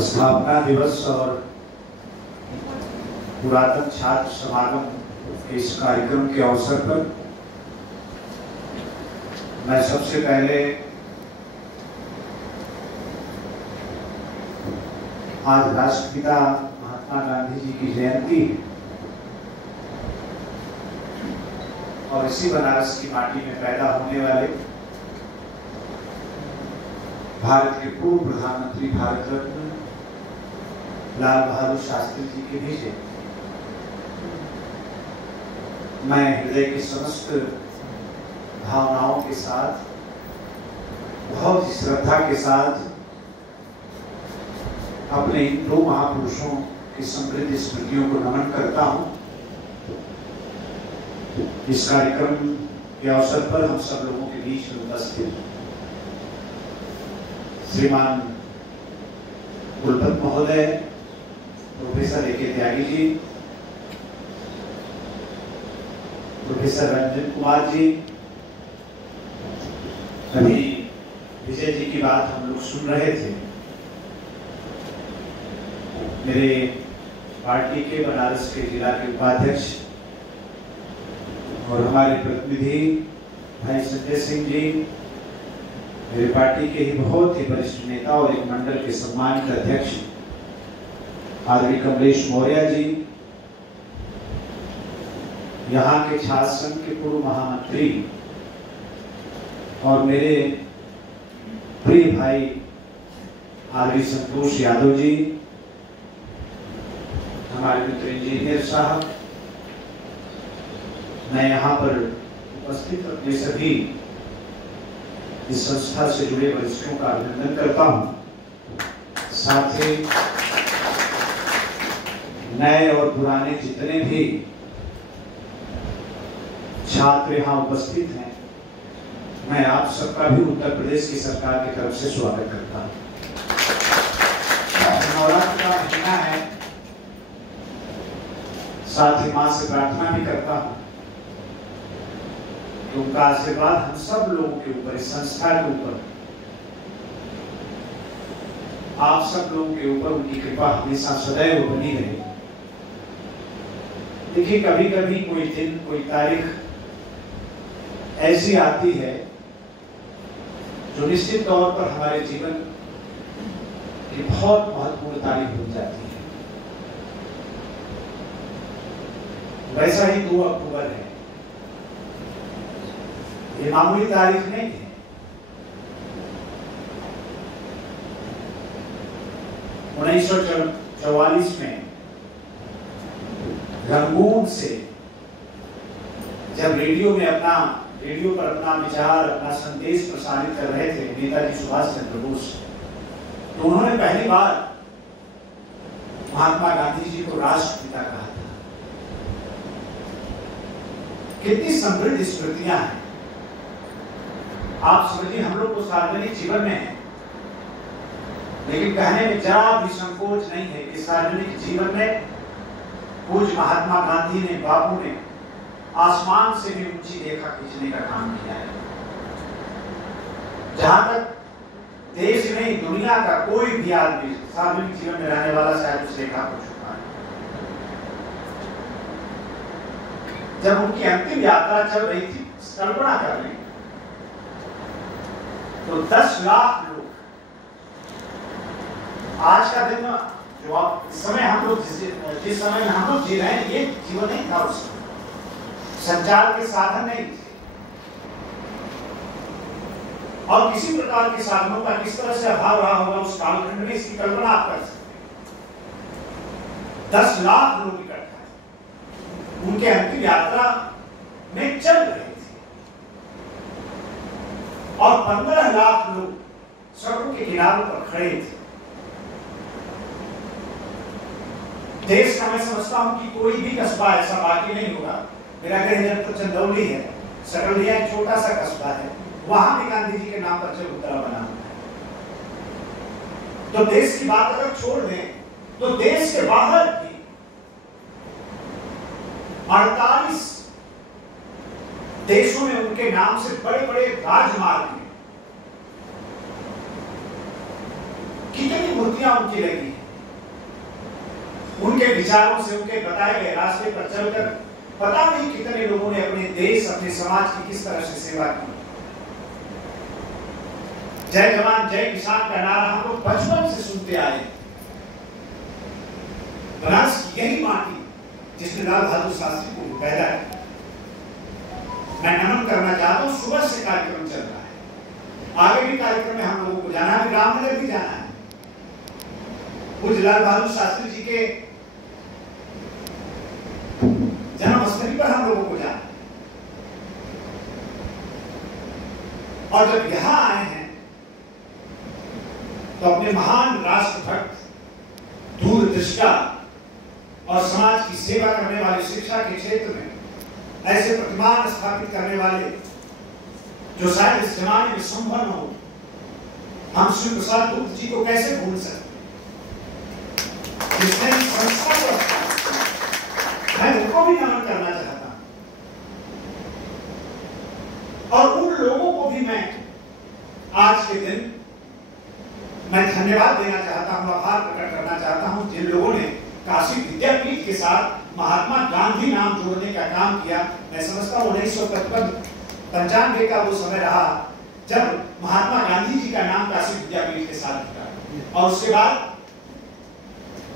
स्थापना दिवस और पुरातन छात्र समागम के इस कार्यक्रम के अवसर पर मैं सबसे पहले आज राष्ट्रपिता महात्मा गांधी जी की जयंती है और इसी बनारस की माटी में पैदा होने वाले भारत के पूर्व प्रधानमंत्री भारत रत्न लाल बहादुर शास्त्री जी के भी जयंती। मैं हृदय की समस्त भावनाओं के साथ बहुत ही श्रद्धा के साथ अपने इन दो महापुरुषों की समृद्ध स्मृतियों को नमन करता हूं। इस कार्यक्रम के अवसर पर हम सब लोगों के बीच में उपस्थित श्रीमान कुलपति महोदय, professor A K. Tyagi ji, professor Ranjan Kumar ji, अभी विजय जी की बात हम लोग सुन रहे थे। मेरे पार्टी के बनारस के जिला के उपाध्यक्ष और हमारे प्रतिनिधि भाई संजय सिंह जी, मेरे पार्टी के ही बहुत ही वरिष्ठ नेता और एक मंडल के सम्मानित अध्यक्ष आदरणीय कमलेश मौर्य जी, यहाँ के छात्र संघ के पूर्व महामंत्री और मेरे प्रिय भाई आदरणीय संतोष यादव जी, हमारे मित्र इंजीनियर साहब, मैं यहाँ पर उपस्थित अपने सभी इस संस्था से जुड़े वरिष्ठों का अभिनंदन करता हूँ। साथ ही नए और पुराने जितने भी छात्र यहाँ उपस्थित हैं, मैं आप सबका भी उत्तर प्रदेश की सरकार की तरफ से स्वागत करता हूँ। नवरात्र का महीना है, साथ ही मां से प्रार्थना भी करता हूँ कि उनका आशीर्वाद हम सब लोगों के ऊपर, इस संस्था के ऊपर, आप सब लोगों के ऊपर उनकी कृपा हमेशा सदैव बनी रहे। देखिए, कभी कभी कोई दिन, कोई तारीख ऐसी आती है जो निश्चित तौर पर हमारे जीवन की बहुत महत्वपूर्ण तारीख बन जाती है। वैसा ही 2 अक्टूबर है। ये मामूली तारीख नहीं है। उन्नीस 1944 में रंगून से जब रेडियो पर अपना विचार, अपना संदेश प्रसारित कर रहे थे नेताजी सुभाष चंद्र बोस, तो उन्होंने पहली बार महात्मा गांधी जी को राष्ट्रपिता कहा था। कितनी समृद्ध स्मृतियां हैं। आप समझिए, हम लोग को सार्वजनिक जीवन में है, लेकिन कहने में जरा भी संकोच नहीं है कि सार्वजनिक जीवन में पूज्य महात्मा गांधी ने, बापू ने आसमान से भी ऊंची रेखा खींचने का काम किया है। जहां तक देश नहीं, दुनिया का कोई भी आदमी सार्वजनिक जीवन में रहने वाला शायद उस रेखा को छुपा है। जब उनकी अंतिम यात्रा चल रही थी, कल्पना कर रही, तो 10 लाख लोग, आज का दिन जो आप इस समय हम लोग जिस समय में हम लोग जी रहे हैं, ये जीवन नहीं था। उस संचार के साधन नहीं थे और किसी प्रकार के साधनों का किस तरह से अभाव रहा होगा उस कालखंड में, इसकी कल्पना आप कर सकते हैं। 10 लाख लोग इकट्ठा उनके अंतिम यात्रा में चल रहे थे और 15 लाख लोग सड़कों के किनारों पर खड़े थे। देश का मैं समझता हूं कि कोई भी कस्बा ऐसा बाकी नहीं होगा। मेरा घर इधर तो चंदौली है, सकलिया एक छोटा सा कस्बा है, वहां भी गांधी जी के नाम पर चबूतरा बना हुआ है। तो देश की बात अगर छोड़ दें तो देश के बाहर भी 48 देशों में उनके नाम से बड़े बड़े राजमार्ग हैं। कितनी मूर्तियां उनकी लगी हैं। उनके विचारों से, उनके बताए गए रास्ते पर चलकर पता नहीं कितने लोगों ने अपने देश, अपने समाज की किस तरह से सेवा की। जय जवान जय किसान का नारा हम लोग बचपन से सुनते आए। बनारस की यही माटी जिसने लाल बहादुर शास्त्री को पैदा किया। मैं नमन करना चाहता हूं। सुबह से कार्यक्रम चल रहा है, आगे भी कार्यक्रम में हम लोगों को जाना है, रामनगर भी जाना है। पूज्य लाल बहादुर शास्त्री जी के जन्मस्थली पर हम लोगों को जाना है। और जब यहां आए हैं तो अपने महान राष्ट्रभक्त, दूरदृष्टा और समाज की सेवा करने वाले, शिक्षा के क्षेत्र में ऐसे प्रतिमान स्थापित करने वाले जो शायद इस जमाने में संभव न हो, हम श्री प्रसाद गुप्त जी को कैसे भूल सकते, जिसने संस्था को, मैं उनको भी नमन करना चाहता हूं। और उन लोगों को भी मैं आज के दिन मैं धन्यवाद देना चाहता हूं, आभार प्रकट करना चाहता हूं, जिन लोगों ने काशी विद्यापीठ के साथ महात्मा गांधी नाम जोड़ने का काम किया। मैं समझता हूं 1995 का वो समय रहा जब महात्मा गांधी जी का नाम काशी विद्यापीठ के साथ जुड़ा, और उसके बाद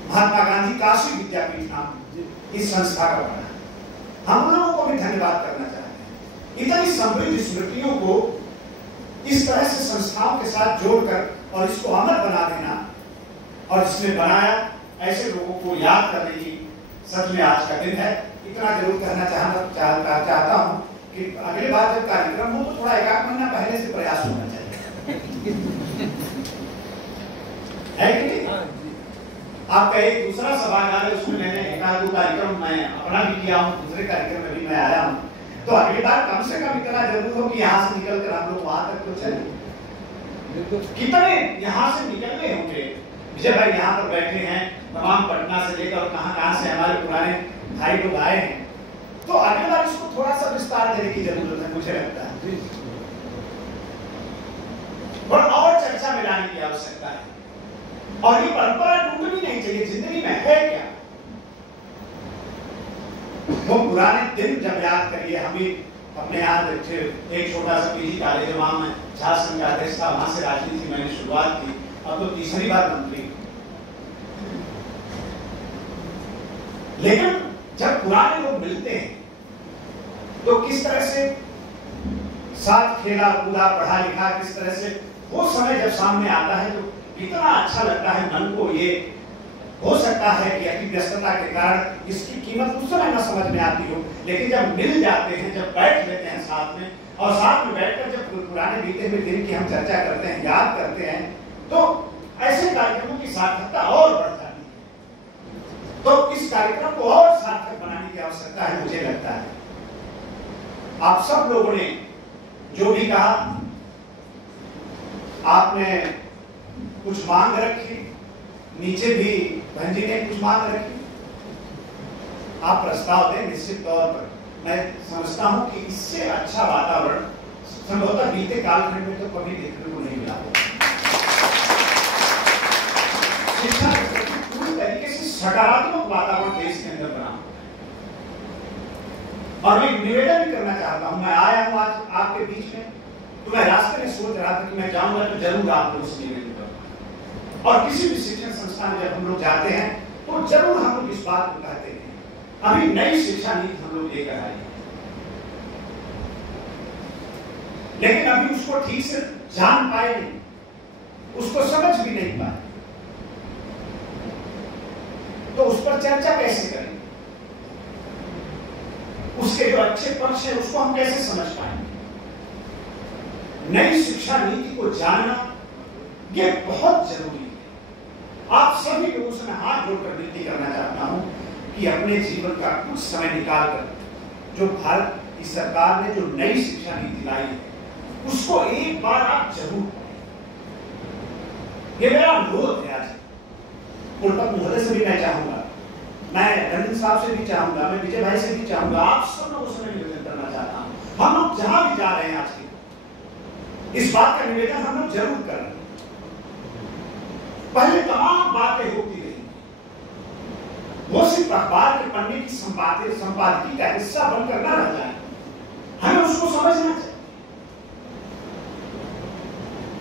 महात्मा गांधी काशी विद्यापीठ नाम इस संस्था का बना। हम लोगों को भी धन्यवाद करना चाहते हैं। इतनी समृद्ध स्मृतियों को इस तरह से संस्थाओं के साथ जोड़कर और इसको अमर बना देना, और इसने बनाया, ऐसे लोगों को याद करने की सच में आज का दिन है। इतना जरूर कहना चाहता हूं कि अगली बार जब कार्यक्रम हो तो थोड़ा एक महीना पहले से प्रयास होना चाहिए, है कि नहीं? आपका एक दूसरा सभागार है, उसमें मैंने एक दो कार्यक्रम मैं अपना भी किया हूँ, दूसरे कार्यक्रम में भी मैं आया हूँ। तो अगली बार कम से कम इतना जरूर हो कि यहाँ से निकलकर हम लोग वहां तक तो चले। कितने यहाँ से निकलने होंगे। विजय भाई यहाँ पर बैठे हैं, तमाम पटना से लेकर कहां से हमारे पुराने भाई लोग आए हैं। तो अगली बार इसको थोड़ा सा विस्तार देने की जरूरत है, मुझे लगता है, और चर्चा में लाने की आवश्यकता है। और ये परंपरा टूटनी नहीं चाहिए। जिंदगी में है क्या, वो पुराने दिन जब याद करिए। हम भी अपने यहाँ एक छोटा सा पीजी कॉलेज में झा संघ का अध्यक्ष था, वहां से राजनीति मैंने शुरुआत की, अब तो तीसरी बार मंत्री। लेकिन जब पुराने लोग मिलते हैं तो किस तरह से साथ खेला कूदा, पढ़ा लिखा, किस तरह से वो समय जब सामने आता है तो इतना अच्छा लगता है मन को। ये हो सकता है कि अति व्यस्तता के कारण इसकी कीमत उस समय न समझ में आती हो, लेकिन जब मिल जाते हैं, जब बैठ लेते हैं साथ में, और साथ में बैठकर जब पुराने बीते हुए दिन की हम चर्चा करते हैं, याद करते हैं, तो ऐसे कार्यक्रमों की सार्थकता और बढ़ जाती है। तो इस कार्यक्रम को और सार्थक बनाने की आवश्यकता है, मुझे लगता है। आप सब लोगों ने जो भी कहा, आपने कुछ मांग रखी, नीचे भी भंजी ने कुछ मांग रखी, आप प्रस्ताव दें। निश्चित तौर पर मैं समझता हूं कि इससे अच्छा वातावरण संभवतः बीते कालखंड में तो कभी देखने को नहीं मिला। शिक्षा के प्रति पूरी तरीके से सकारात्मक वातावरण देश के अंदर बना। और मैं निवेदन भी करना चाहता हूं, मैं आया हूं आज आपके बीच में, तो मैं रास्ते में सोच रहा था कि मैं जाऊंगा तो जरूर आप लोगों से निवेदन करूंगा। और किसी भी शिक्षण संस्थान में जब हम लोग जाते हैं तो जरूर हम लोग इस बात को कहते हैं, अभी नई शिक्षा नीति हम लोग लेकर आए, लेकिन अभी उसको ठीक से जान पाए नहीं, उसको समझ भी नहीं पाए, तो उस पर चर्चा कैसे करें? उसके जो अच्छे पक्ष है उसको हम कैसे समझ पाएंगे? नई शिक्षा नीति को जानना ये बहुत जरूरी है। आप सभी लोगों से मैं हाथ जोड़कर विनती करना चाहता हूं कि अपने जीवन का कुछ समय निकालकर जो भारत की सरकार ने जो नई शिक्षा नीति लाई है उसको एक बार आप जरूर पढ़ें। ये मेरा अनुरोध है। आज कुलपति महोदय से भी मैं चाहूंगा, मैं रंजन साहब से भी चाहूंगा, मैं विजय भाई से भी चाहूंगा, आप सब लोगों से मैं निवेदन करना चाहता हूं। हम लोग जहां भी जा रहे हैं आज के, इस बात का निवेदन हम लोग जरूर कर रहे हैं। पहले तमाम बातें होती रही, वो सिर्फ अखबार के पन्ने की संपादकीय का हिस्सा बनकर न रह जाए, हमें उसको समझना चाहिए।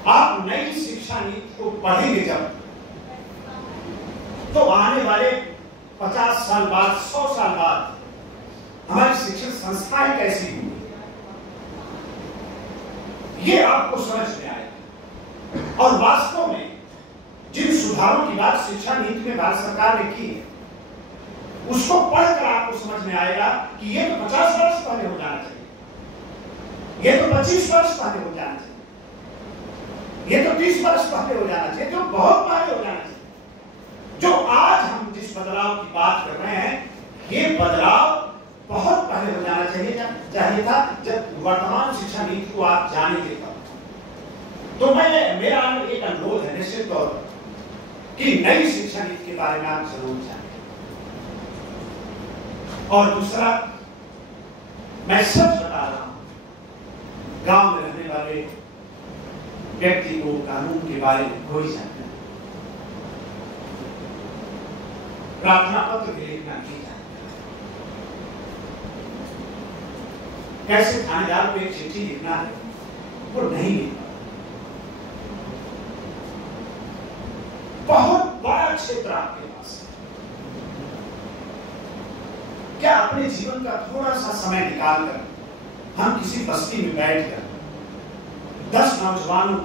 आप नई शिक्षा नीति को पढ़ेंगे जब, तो आने वाले 50 साल बाद, 100 साल बाद हमारी शिक्षण संस्थाएं कैसी होंगी, ये आपको समझ में आएगा। और वास्तव में जिन सुधारों की बात शिक्षा नीति में भारत सरकार ने की है, उसको पढ़कर आपको समझ में आएगा कि ये तो 50 वर्ष पहले हो जाना चाहिए, ये तो 25 वर्ष पहले हो जाना चाहिए, ये तो 30 वर्ष पहले हो जाना चाहिए, जो बहुत पहले हो जाना चाहिए। जो आज हम जिस बदलाव की बात कर रहे हैं, ये बदलाव बहुत पहले हो जाना चाहिए था, जब वर्तमान शिक्षा नीति को आप जानेंगे तब। तो मेरा एक अनुरोध है निश्चित तौर पर कि नई शिक्षा नीति के बारे में आप जरूर जानें। और दूसरा, मैं सच बता रहा हूं, गांव में रहने वाले व्यक्ति को कानून के बारे में कोई जानकारी, प्रार्थना पत्र भी लिखना नहीं जानता, कैसे थानेदार को एक चिट्ठी लिखना है वो नहीं लिख पाता। बहुत बड़ा क्षेत्र आपके पास है, क्या अपने जीवन का थोड़ा सा समय निकालकर हम किसी बस्ती में बैठकर 10 नौजवानों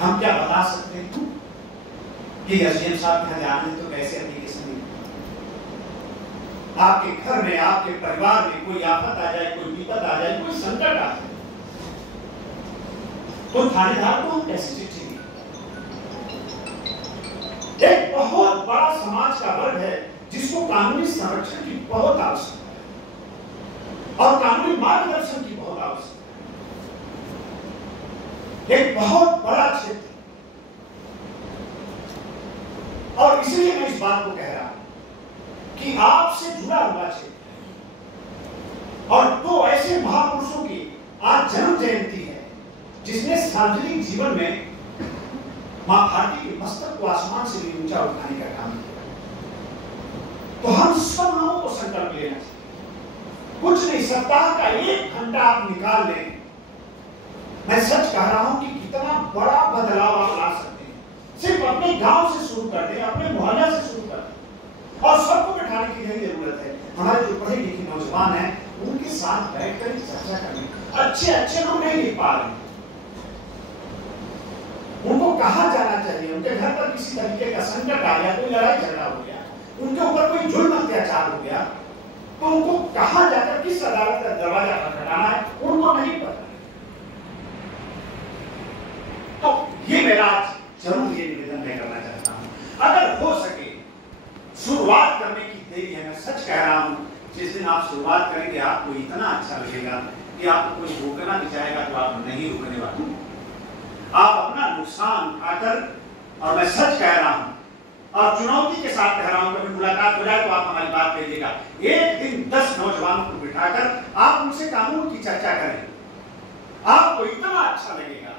हम क्या बता सकते हैं कि एसडीएम साहब यहाँ जाने तो कैसे एप्लीकेशन लिखें, आपके घर में, आपके परिवार में कोई आफत आ जाए, कोई विपद आ जाए, कोई संकट आ जाए, तो थानेदार को हम कैसे चिट्ठी लिखें? एक बहुत बड़ा समाज का वर्ग है जिसको कानूनी संरक्षण की बहुत आवश्यकता है और कानूनी मार्गदर्शन की बहुत आवश्यकता है। एक बहुत बड़ा क्षेत्र, और इसलिए मैं इस बात को कह रहा हूं कि आपसे जुड़ा हुआ क्षेत्र, और दो ऐसे महापुरुषों की आज जन्म जयंती है जिसने सार्वजनिक जीवन में मां भारती के मस्तक को आसमान से भी ऊंचा उठाने का काम किया। तो हम सब लोगों को संकल्प लेना चाहिए, कुछ नहीं, सप्ताह का 1 घंटा आप निकाल लें। मैं सच कह रहा हूं कि कितना बड़ा बदलाव आप ला सकते हैं। सिर्फ अपने गांव से शुरू कर दें, अपने मोहल्ला से शुरू कर दें, और सबको बैठाने की नहीं जरूरत है। हमारे जो पढ़े लिखे नौजवान हैं उनके साथ बैठकर चर्चा करें। अच्छे लोग नहीं लिख पा रहे, उनको कहा जाना चाहिए, उनके घर पर किसी तरीके का संकट आ गया, कोई लड़ाई झगड़ा हो गया, उनके ऊपर कोई जुल्म अत्याचार हो गया, तो उनको कहां जाकर किस अदालत का दरवाजा खटखटाना है, उनको नहीं पता। तो ये मेरा जरूर ये निवेदन मैं करना चाहता हूं। अगर हो सके शुरुआत करने की देरी है, मैं सच कह रहा हूं, जिस दिन आप शुरुआत करेंगे आपको इतना अच्छा लगेगा कि आपको कोई रोकना भी चाहेगा तो आप नहीं रुकने वाले। आप अपना नुकसान उठाकर, और मैं सच कह रहा हूं और चुनौती के साथ कह रहा हूं, कभी मुलाकात हो जाए तो आप हमारी बात करिएगा। एक दिन 10 नौजवानों को बिठाकर आप उनसे कानून की चर्चा करें, आपको इतना अच्छा लगेगा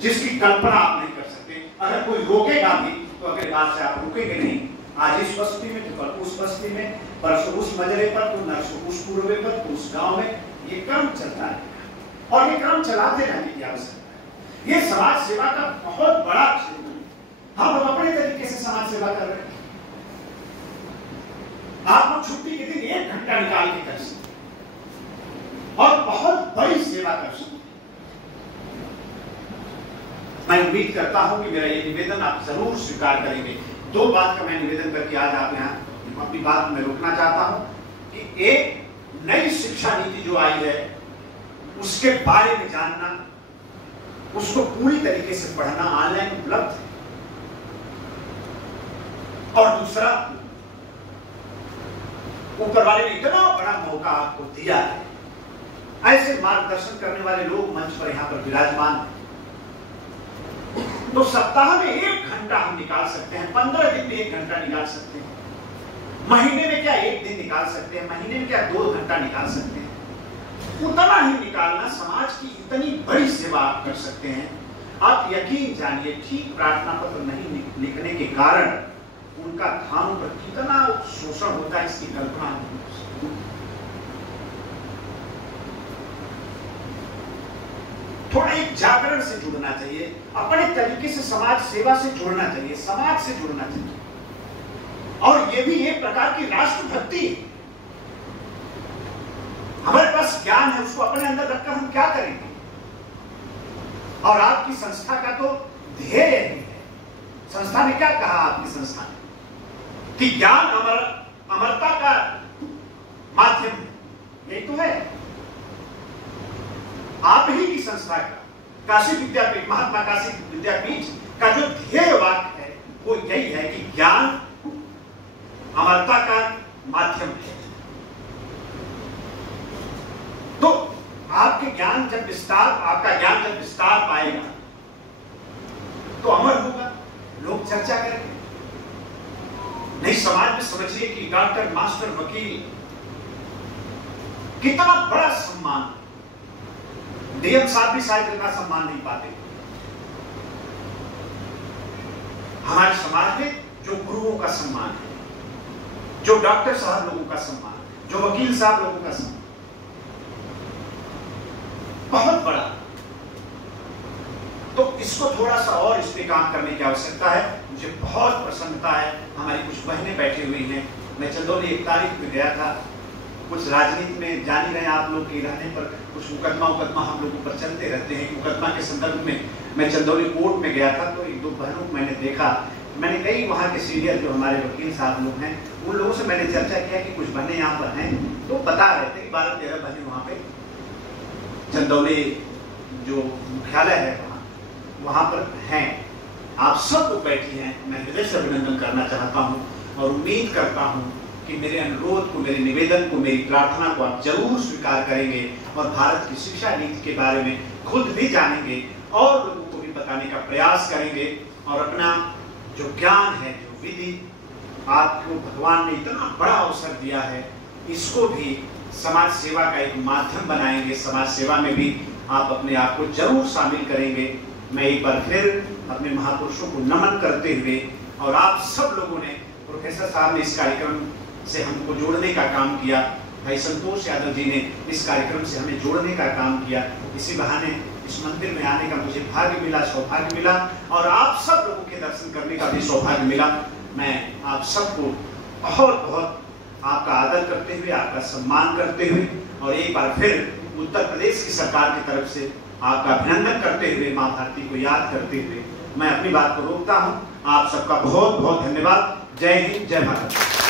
जिसकी कल्पना आप नहीं कर सकते। अगर कोई रोकेगा भी तो अगले बात से आप रुकेंगे नहीं। आज इस बस्ती में तो कल उस बस्ती में, परसों उस मजरे पर, तो नरसों उस पूर्वे पर, तो उस गांव में, ये क्रम चलता है और ये क्रम चलाते रहने की आवश्यकता है। ये समाज सेवा का बहुत बड़ा क्षेत्र है, हम अपने तरीके से समाज सेवा कर रहे हैं। आप लोग छुट्टी के दिन 1 घंटा निकाल के कर सकते और बहुत बड़ी सेवा कर सकते। मैं उम्मीद करता हूं कि मेरा ये निवेदन आप जरूर स्वीकार करेंगे। 2 बात का मैं निवेदन करके आज आप यहाँ अपनी बात में रोकना चाहता हूं कि एक नई शिक्षा नीति जो आई है उसके बारे में जानना, उसको पूरी तरीके से पढ़ना ऑनलाइन उपलब्ध है। और दूसरा, ऊपर वाले ने इतना बड़ा मौका आपको दिया है, ऐसे मार्गदर्शन करने वाले लोग मंच पर यहां पर विराजमान हैं, तो सप्ताह में 1 घंटा हम निकाल सकते हैं, 15 दिन में 1 घंटा निकाल सकते हैं, महीने में क्या 1 दिन निकाल सकते हैं, महीने में क्या 2 घंटा निकाल सकते हैं। उतना ही निकालना, समाज की इतनी बड़ी सेवा आप कर सकते हैं। आप यकीन जानिए, ठीक प्रार्थना पत्र नहीं लिखने के कारण उनका थानों पर कितना शोषण होता है, इसकी कल्पना नहीं। थोड़ा एक जागरण से जुड़ना चाहिए, अपने तरीके से समाज सेवा से जुड़ना चाहिए, समाज से जुड़ना चाहिए। और ये भी एक प्रकार की राष्ट्रभक्ति है। हमारे पास ज्ञान है, उसको अपने अंदर रखकर हम क्या करेंगे? और आपकी संस्था का तो ध्येय ही है। संस्था ने क्या कहा? आपकी संस्था ने कि ज्ञान अमरता का माध्यम है, यही तो है। आप ही की संस्था का काशी विद्यापीठ, महात्मा काशी विद्यापीठ का जो ध्येय वाक्य है वो यही है कि ज्ञान अमरता का माध्यम है। तो आपका ज्ञान जब विस्तार पाएगा तो अमर होगा, लोग चर्चा करेंगे। नहीं, समाज में समझिए कि डॉक्टर, मास्टर, वकील कितना बड़ा सम्मान, डीएम साहब भी शायद इतना सम्मान नहीं पाते। हमारे समाज में जो गुरुओं का सम्मान है, जो डॉक्टर साहब लोगों का सम्मान, जो वकील साहब लोगों का सम्मान बहुत बड़ा। तो इसको थोड़ा सा और इस पे काम करने की आवश्यकता है। मुझे बहुत प्रसन्नता है, हमारी कुछ बहनें बैठी हुई हैं। मैं चंदौली 1 तारीख में गया था। कुछ राजनीति में जान ही रहे आप लोग के रहने पर कुछ मुकदमा हम लोगों पर चलते रहते हैं। मुकदमा के संदर्भ में मैं चंदौली कोर्ट में गया था, तो 1-2 बहनों को मैंने देखा। मैंने कई वहाँ के सीनियर जो हमारे वकील साहब लोग हैं उन लोगों से मैंने चर्चा किया कि कुछ बहनें यहाँ पर हैं, तो बता रहे थे कि 12-13 बहनें वहाँ पे चंदौली जो मुख्यालय है वहाँ पर हैं। आप सब लोग बैठी हैं। मैं हृदय से अभिनंदन करना चाहता हूँ और उम्मीद करता हूँ कि मेरे अनुरोध को, मेरे निवेदन को, मेरी प्रार्थना को आप जरूर स्वीकार करेंगे और भारत की शिक्षा नीति के बारे में खुद भी जानेंगे और लोगों को भी बताने का प्रयास करेंगे। और अपना जो ज्ञान है, जो विधि आपको भगवान ने इतना बड़ा अवसर दिया है, इसको भी समाज सेवा का एक माध्यम बनाएंगे। समाज सेवा में भी आप अपने आप को जरूर शामिल करेंगे। मैं एक बार फिर अपने महापुरुषों को नमन करते हुए, और आप सब लोगों ने, प्रोफेसर साहब ने इस कार्यक्रम से हमको जोड़ने का काम किया, भाई संतोष यादव जी ने इस कार्यक्रम से हमें जोड़ने का काम किया। इसी बहाने इस मंदिर में आने का मुझे भाग्य मिला, सौभाग्य मिला, और आप सब लोगों के दर्शन करने का भी सौभाग्य मिला। मैं आप सबको बहुत बहुत आपका आदर करते हुए, आपका सम्मान करते हुए, और एक बार फिर उत्तर प्रदेश की सरकार की तरफ से आपका अभिनंदन करते हुए, मां भारती को याद करते हुए मैं अपनी बात को रोकता हूं। आप सबका बहुत बहुत धन्यवाद। जय हिंद, जय भारत।